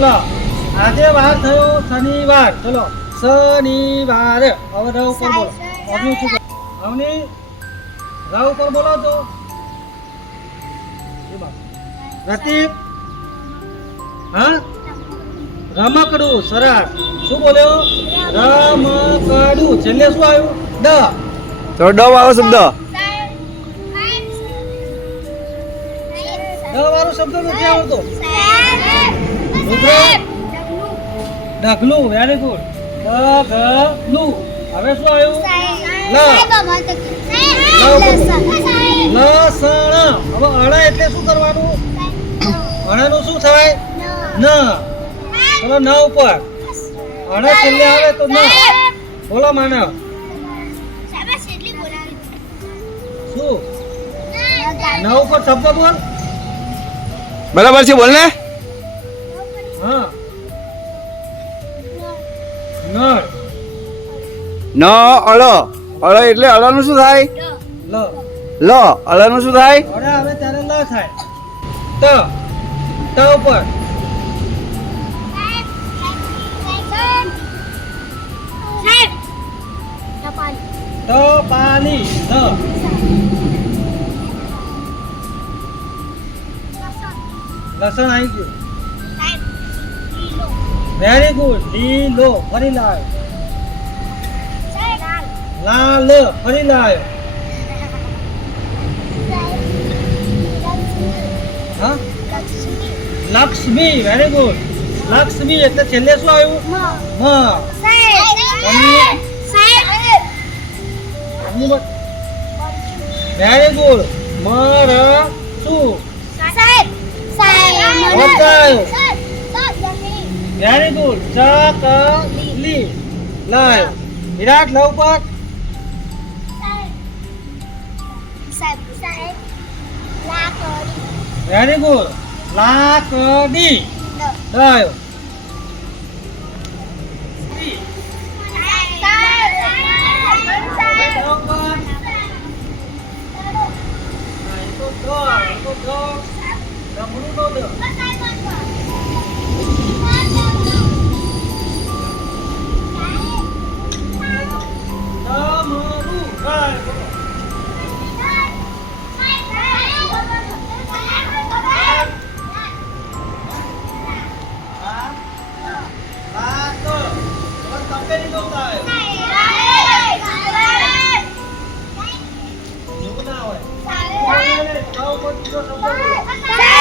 ચલો આજે વાર થયો શનિવાર. ચલો શનિવાર. હવે ર ઉપર બોલો. અવની શું અવની ર ઉપર બોલો તો રતિક. હા રમકડું. સરસ. શું બોલ્યો? રમકડું. છેલ્લે શું આવ્યું? ડ. તો ડ વાળો શબ્દ ડ વાળો શબ્દ નથી આવડતો. ડગલું. Very good. ડગલું. હવે શું આવ્યું? લસણ. હવે અણા એટલે શું કરવાનું? અણાનું શું થાય? ન. ચલો ન ઉપર. અણા છેલ્લે આવે તો ન. બોલો માનવ. શું? ન ઉપર શબ્દ બોલ. બરાબર છે, બોલ ને. હા નળ. ન અળ. અળ એટલે અળનું શું થાય? લ. લ. અળનું શું થાય? અરે આવે ત્યારે લ થાય. ત. ત ઉપર. ત પાલી. ધ. લસણ આવી ગયું. Very good. લીલો. ફરી લાવ. લાલ. ફરી લાવ. હા લક્ષ્મી. Very good. લક્ષ્મી એટલે છેલ્લે શું આવ્યું? મ. Very good. મર. શું? Very good. ચકલી. લાવ. વિરાટ લવ પર. Very good. લાકડી. લાવ. Sai.